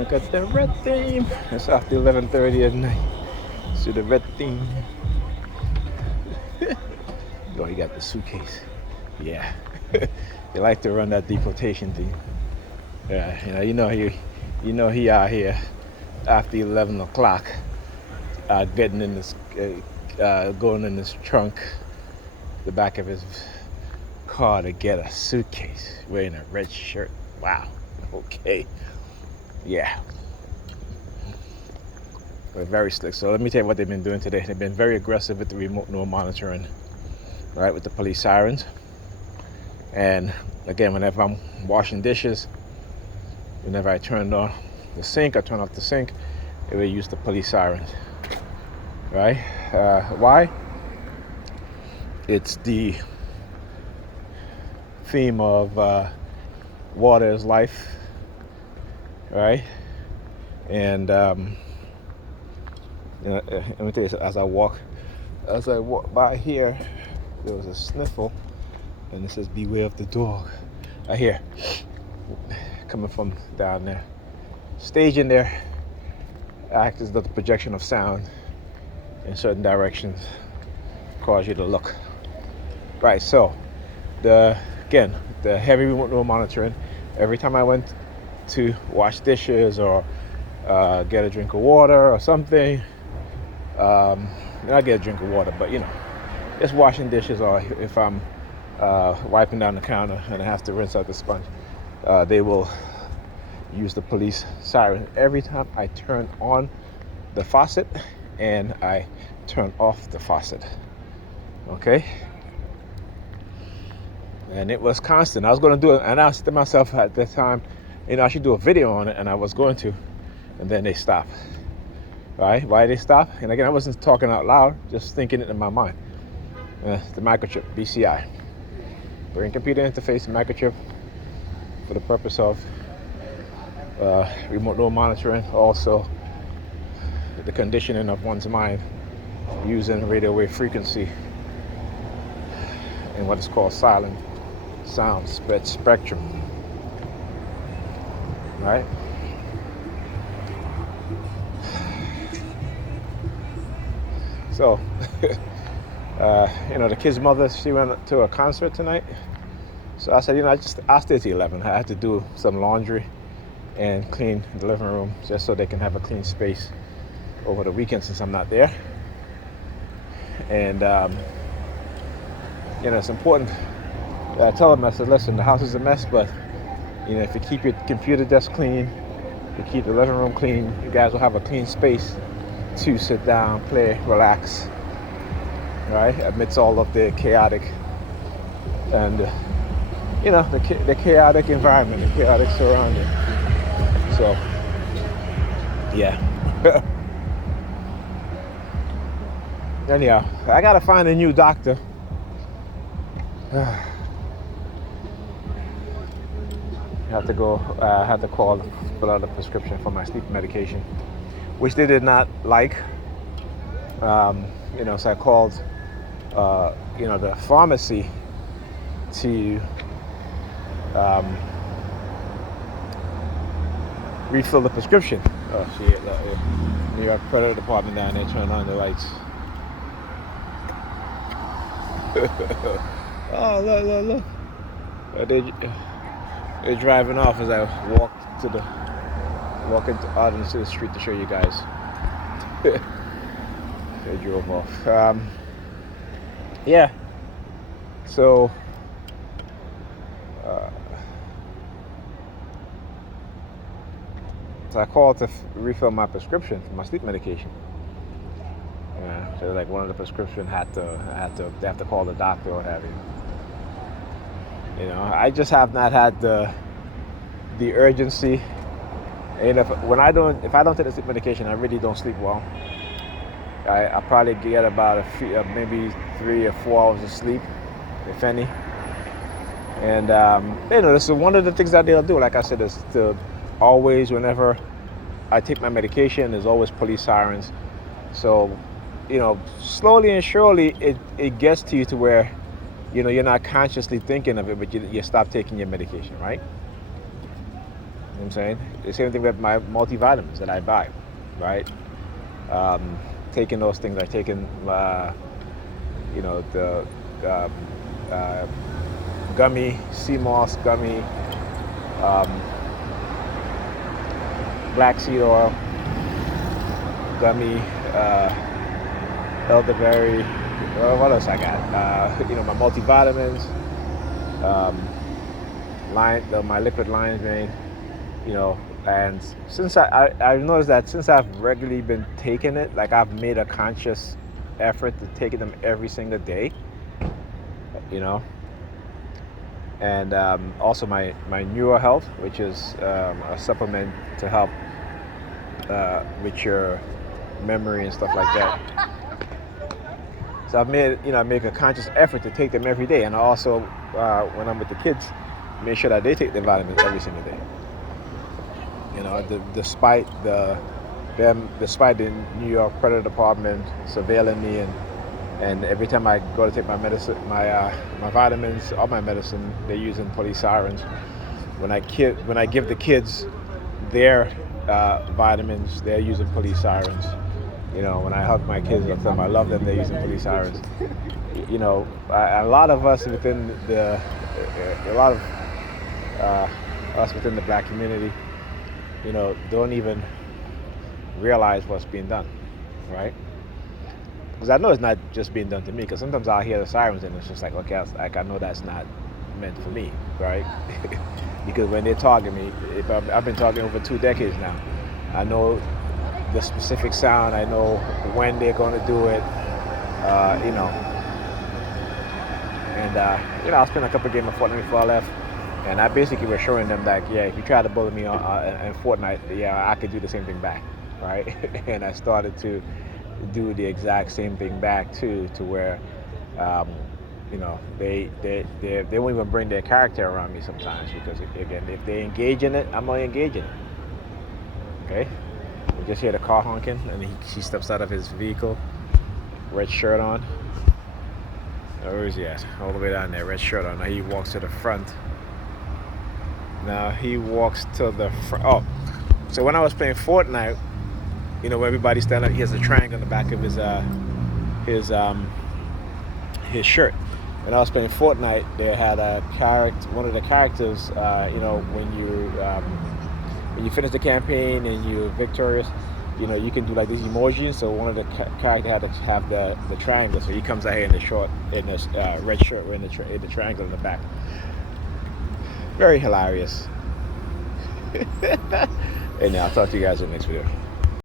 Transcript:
Look at the red theme. It's after 11:30 at night. See the red theme. Oh, he got the suitcase. Yeah. They like to run that deportation thing. Yeah, he out here after 11 o'clock, getting in this, going in this trunk, the back of his car to get a suitcase, wearing a red shirt. Wow. Okay. Yeah. They're very slick. So let me tell you what they've been doing today. They've been very aggressive with the remote no monitoring, right, with the police sirens. And again, whenever I'm washing dishes, whenever I turn on the sink or turn off the sink, it will use the police sirens, right? Why? It's the theme of water is life, right? And let me tell you, as I walk by here, there was a sniffle, and it says beware of the dog. I hear coming from down there. Stage in there acts as the projection of sound in certain directions, cause you to look. Right, so the heavy remote monitoring, every time I went to wash dishes or get a drink of water or something, not get a drink of water, but just washing dishes, or if I'm wiping down the counter and I have to rinse out the sponge, they will use the police siren every time I turn on the faucet and I turn off the faucet. Okay? And it was constant. I was going to do it, and I said to myself at the time, I should do a video on it, and I was going to, and then they stopped. Right? Why did they stop? And again, I wasn't talking out loud, just thinking it in my mind. The microchip, BCI. Brain computer interface microchip, for the purpose of remote no monitoring, also the conditioning of one's mind using radio wave frequency and what is called silent sound spectrum. Right? So, the kid's mother, she went to a concert tonight. So I said, I'll stay till 11. I had to do some laundry and clean the living room just so they can have a clean space over the weekend since I'm not there. And, it's important that I tell them, I said, listen, the house is a mess, but, if you keep your computer desk clean, you keep the living room clean, you guys will have a clean space to sit down, play, relax, right? Amidst all of the chaotic and, the chaotic environment, the chaotic surrounding. So, yeah. Anyhow, I gotta find a new doctor. I have to go, I had to fill out a prescription for my sleep medication, which they did not like. So I called, the pharmacy to refill the prescription. Oh shit! New York Credit Department down there, turn on the lights. Oh look! They're driving off as I walk out into the street to show you guys. They drove off. Yeah. So. So I called to refill my prescription for my sleep medication. Yeah. So like one of the prescription they have to call the doctor or what have you. I just have not had the urgency. And if I don't take the sleep medication, I really don't sleep well. I probably get about maybe 3 or 4 hours of sleep, if any. And this is one of the things that they'll do. Like I said, is to always, whenever I take my medication, there's always police sirens. So, slowly and surely, it gets to you to where, you're not consciously thinking of it, but you stop taking your medication, right? what I'm saying? The same thing with my multivitamins that I buy, right? Um, Taking those things, like taking, the um, uh, gummy, sea moss gummy, um, black seed oil, gummy, elderberry. What else I got? My multivitamins, um, my liquid lion's mane. And since I've noticed that since I've regularly been taking it, like I've made a conscious effort to take them every single day. You know, and also my Neuro Health, which is a supplement to help with your memory and stuff like that. So I make a conscious effort to take them every day, and I also, when I'm with the kids, make sure that they take their vitamins every single day. Despite the New York Predator Department surveilling me, and every time I go to take my medicine, my vitamins, all my medicine, they're using police sirens. When I give the kids their vitamins, they're using police sirens. When I hug my kids, I tell them I love them, they're using police sirens. A lot of us within the black community, don't even realize what's being done, right? Because I know it's not just being done to me. Because sometimes I'll hear the sirens and it's just like, okay, I know that's not meant for me, right? Because when they're talking to me, I've been talking over 2 decades now. I know the specific sound. I know when they're going to do it. And I spent a couple of games of Fortnite before I left. And I basically was showing them that, yeah, if you try to bully me in Fortnite, yeah, I could do the same thing back, right? And I started to do the exact same thing back too, to where, they won't even bring their character around me sometimes, because again, if they engage in it, I'm gonna engage in it. Okay, we just hear the car honking, and he steps out of his vehicle, red shirt on. Where is he at? All the way down there, red shirt on. Now he walks to the front. Oh, so when I was playing Fortnite, where everybody stand up, he has a triangle on the back of his shirt. When I was playing Fortnite, they had a character. One of the characters, when you finish the campaign and you're victorious, you can do like these emojis. So one of the characters had to have the triangle. So he comes out here in this red shirt with the triangle in the back. Very hilarious. And I'll talk to you guys in the next video.